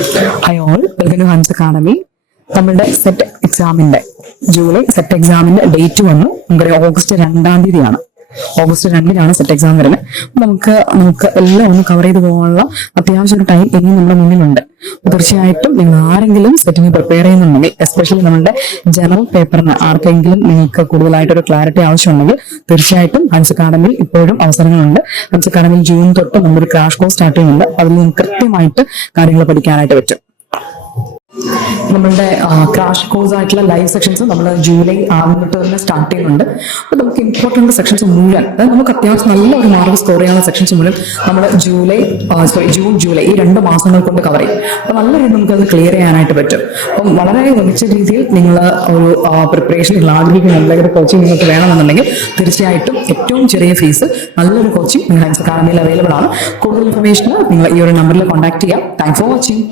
Hi all, welcome to Hans Academy. നമ്മളുടെ set എക്സാമിന്റെ July set എക്സാമിന്റെ ഡേറ്റ് വന്നു. നമുക്കൊരു ഓഗസ്റ്റ് 2-ാം തീയതിയാണ്. ഓഗസ്റ്റ് 2-നാണ് സെറ്റ് എക്സാം വരുന്നത്. നമുക്ക് എല്ലാം ഒന്ന് കവർ ചെയ്ത് പോകാനുള്ള അത്യാവശ്യം ഒരു ടൈം ഇനി നമ്മുടെ മുന്നിലുണ്ട്. തീർച്ചയായിട്ടും നിങ്ങൾ ആരെങ്കിലും സെറ്റിന് പ്രിപ്പയർ ചെയ്യുന്നുണ്ടെങ്കിൽ, എസ്പെഷ്യലി നമ്മുടെ ജനറൽ പേപ്പറിന് ആർക്കെങ്കിലും നിങ്ങൾക്ക് കൂടുതലായിട്ടൊരു ക്ലാരിറ്റി ആവശ്യമുണ്ടെങ്കിൽ തീർച്ചയായിട്ടും ഹൻസ് അക്കാഡമിയിൽ ഇപ്പോഴും അവസരങ്ങളുണ്ട്. ഹൻസ് അക്കാഡമിയിൽ ജൂൺ തൊട്ട് നമ്മളൊരു ക്രാഷ് കോഴ്സ് സ്റ്റാർട്ട് ചെയ്യുന്നുണ്ട്. അതിൽ നിങ്ങൾക്ക് കൃത്യമായിട്ട് കാര്യങ്ങൾ പഠിക്കാനായിട്ട് പറ്റും. നമ്മളുടെ ക്രാഷ് കോഴ്സ് ആയിട്ടുള്ള ലൈവ് സെക്ഷൻസ് നമ്മൾ ജൂലൈ 6 തൊട്ട് തന്നെ സ്റ്റാർട്ട് ചെയ്യുന്നുണ്ട്. അപ്പോൾ നമുക്ക് ഇമ്പോർട്ടൻറ്റ് സെക്ഷൻസ് മുഴുവൻ, അതായത് നമുക്ക് അത്യാവശ്യം നല്ലൊരു മാർക്ക് സ്കോർ ചെയ്യാനുള്ള സെക്ഷൻസ് മുഴുവൻ നമ്മൾ ജൂൺ ജൂലൈ ഈ 2 മാസങ്ങൾ കൊണ്ട് കവർ ചെയ്യും. അപ്പോൾ നല്ല രീതിയിൽ നമുക്കത് ക്ലിയർ ചെയ്യാനായിട്ട് പറ്റും. അപ്പം വളരെ മികച്ച രീതിയിൽ നിങ്ങൾ ഒരു പ്രിപ്പറേഷൻ നിങ്ങൾ ആഗ്രഹിക്കുന്ന നല്ലൊരു കോച്ചിങ് നിങ്ങൾക്ക് വേണമെന്നുണ്ടെങ്കിൽ തീർച്ചയായിട്ടും ഏറ്റവും ചെറിയ ഫീസ് നല്ലൊരു കോച്ചിങ് നിങ്ങൾ ഹൻസ് അക്കാഡമിയിൽ അവൈലബിൾ ആണ്. കൂടുതൽ ഇൻഫർമേഷന് നിങ്ങൾ ഈ ഒരു നമ്പറിൽ കോൺടാക്ട് ചെയ്യാം. Thanks for watching.